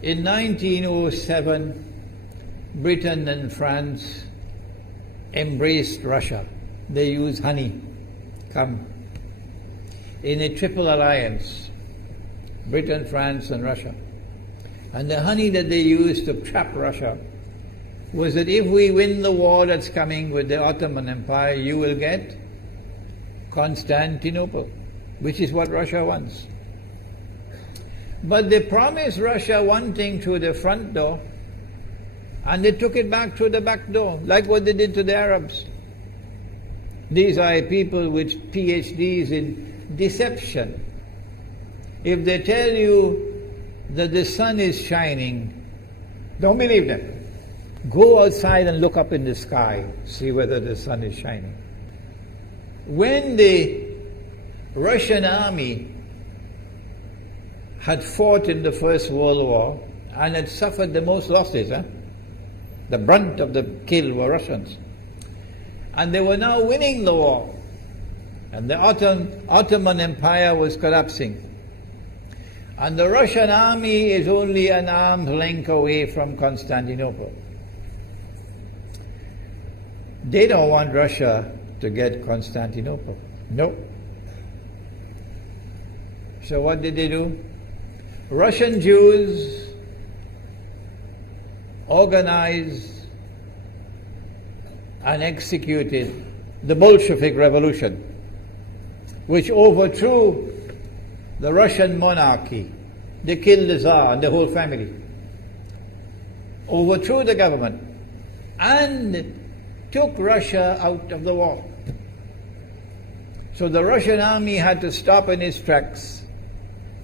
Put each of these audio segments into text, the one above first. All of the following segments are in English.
In 1907, Britain and France embraced Russia. They used honey, in a triple alliance, Britain, France and Russia. And the honey that they used to trap Russia was that if we win the war that's coming with the Ottoman Empire, you will get Constantinople, which is what Russia wants. But they promised Russia one thing through the front door, and they took it back through the back door, like what they did to the Arabs. These are people with PhDs in deception. If they tell you that the sun is shining, don't believe them. Go outside and look up in the sky, see whether the sun is shining. When the Russian army had fought in the First World War and had suffered the most losses, the brunt of the kill were Russians, and they were now winning the war, and the Ottoman Empire was collapsing, and the Russian army is only an arm's length away from Constantinople. They don't want Russia to get Constantinople. No. So what did they do? Russian Jews organized and executed the Bolshevik Revolution, which overthrew the Russian monarchy. They killed the Tsar and the whole family, overthrew the government, and took Russia out of the war. So the Russian army had to stop in its tracks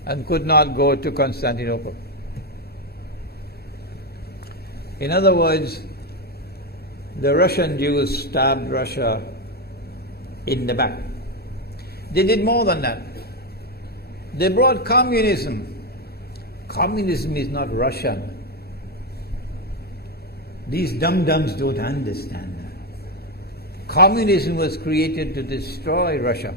and could not go to Constantinople. In other words, the Russian Jews stabbed Russia in the back. They did more than that. They brought communism. Communism is not Russian. These dum-dums don't understand that. Communism was created to destroy Russia.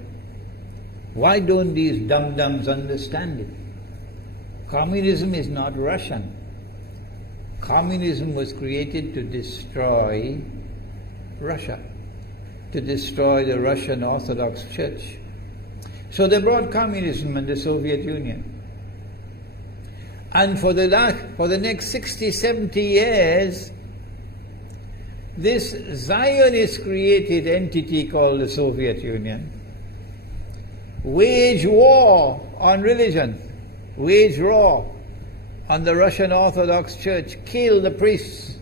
Why don't these dum-dums understand it? Communism is not Russian. Communism was created to destroy Russia, to destroy the Russian Orthodox Church. So they brought communism in the Soviet Union. And for the next 60, 70 years, this Zionist created entity called the Soviet Union waged war on religion, waged war on the Russian Orthodox Church, killed the priests,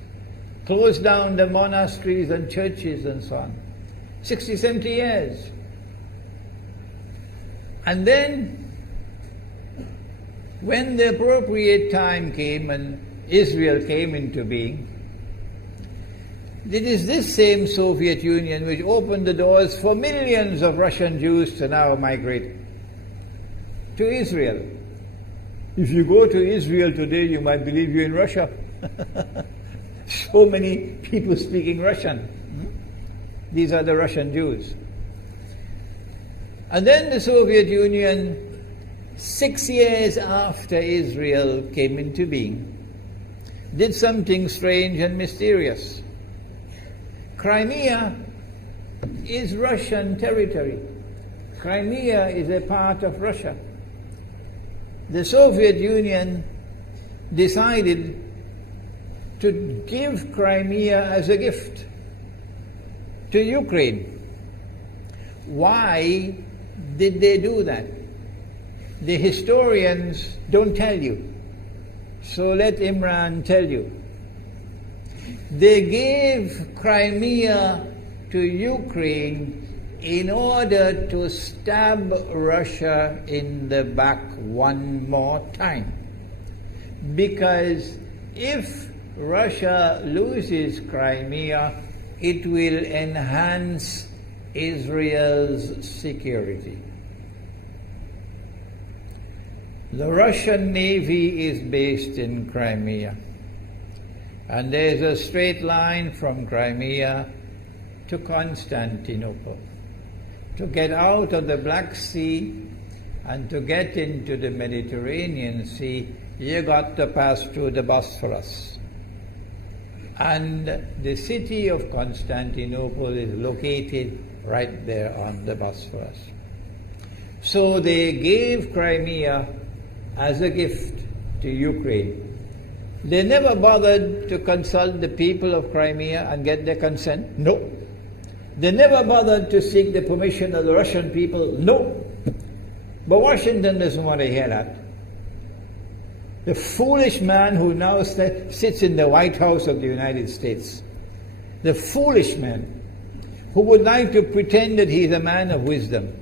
closed down the monasteries and churches and so on. 60, 70 years. And then, when the appropriate time came and Israel came into being, it is this same Soviet Union which opened the doors for millions of Russian Jews to now migrate to Israel. If you go to Israel today, you might believe you're in Russia. So many people speaking Russian. These are the Russian Jews. And then the Soviet Union, 6 years after Israel came into being, did something strange and mysterious. Crimea is Russian territory. Crimea is a part of Russia. The Soviet Union decided to give Crimea as a gift to Ukraine. Why did they do that? The historians don't tell you. So let Imran tell you. They gave Crimea to Ukraine in order to stab Russia in the back one more time. Because if Russia loses Crimea, it will enhance Israel's security. The Russian Navy is based in Crimea, and there's a straight line from Crimea to Constantinople. To get out of the Black Sea and to get into the Mediterranean Sea, you got to pass through the Bosphorus. And the city of Constantinople is located right there on the Bosphorus. So they gave Crimea as a gift to Ukraine. They never bothered to consult the people of Crimea and get their consent. No. They never bothered to seek the permission of the Russian people. No. But Washington doesn't want to hear that. The foolish man who now sits in the White House of the United States, the foolish man who would like to pretend that he's a man of wisdom,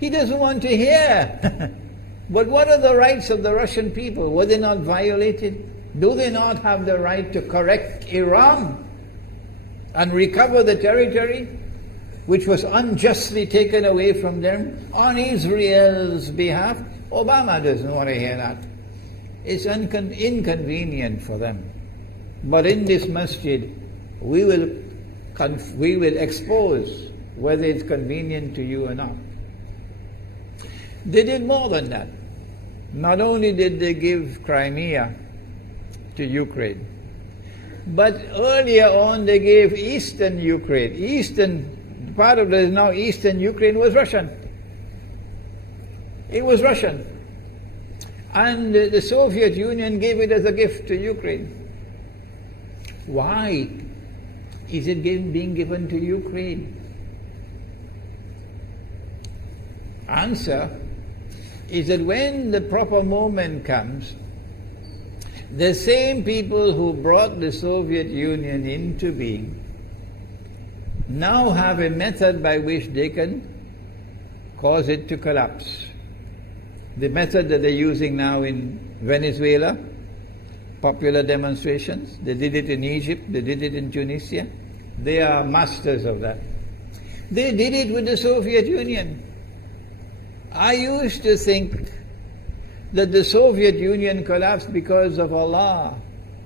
he doesn't want to hear. But what are the rights of the Russian people? Were they not violated? Do they not have the right to correct Iran and recover the territory which was unjustly taken away from them on Israel's behalf? Obama doesn't want to hear that. It's inconvenient for them. But in this masjid, we will expose whether it's convenient to you or not. They did more than that. Not only did they give Crimea to Ukraine, but earlier on they gave eastern Ukraine. Eastern, part of the now eastern Ukraine was Russian. It was Russian. And the Soviet Union gave it as a gift to Ukraine. Why is it being given to Ukraine? Answer is that when the proper moment comes, the same people who brought the Soviet Union into being now have a method by which they can cause it to collapse. The method that they're using now in Venezuela, popular demonstrations, they did it in Egypt, they did it in Tunisia. They are masters of that. They did it with the Soviet Union. I used to think that the Soviet Union collapsed because of Allah,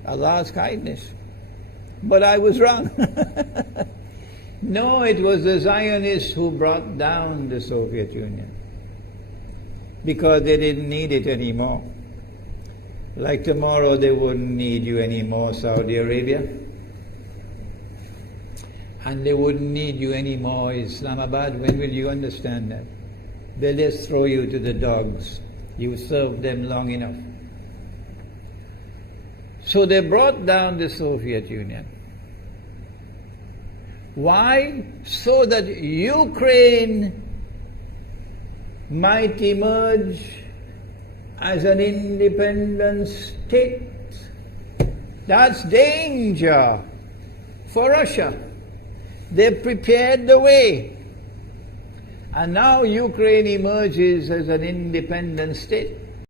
Allah's kindness. But I was wrong. No, it was the Zionists who brought down the Soviet Union because they didn't need it anymore. Like tomorrow they wouldn't need you anymore, Saudi Arabia. And they wouldn't need you anymore, Islamabad. When will you understand that? They'll just throw you to the dogs. You served them long enough. So they brought down the Soviet Union. Why? So that Ukraine might emerge as an independent state. That's danger for Russia. They prepared the way. And now Ukraine emerges as an independent state.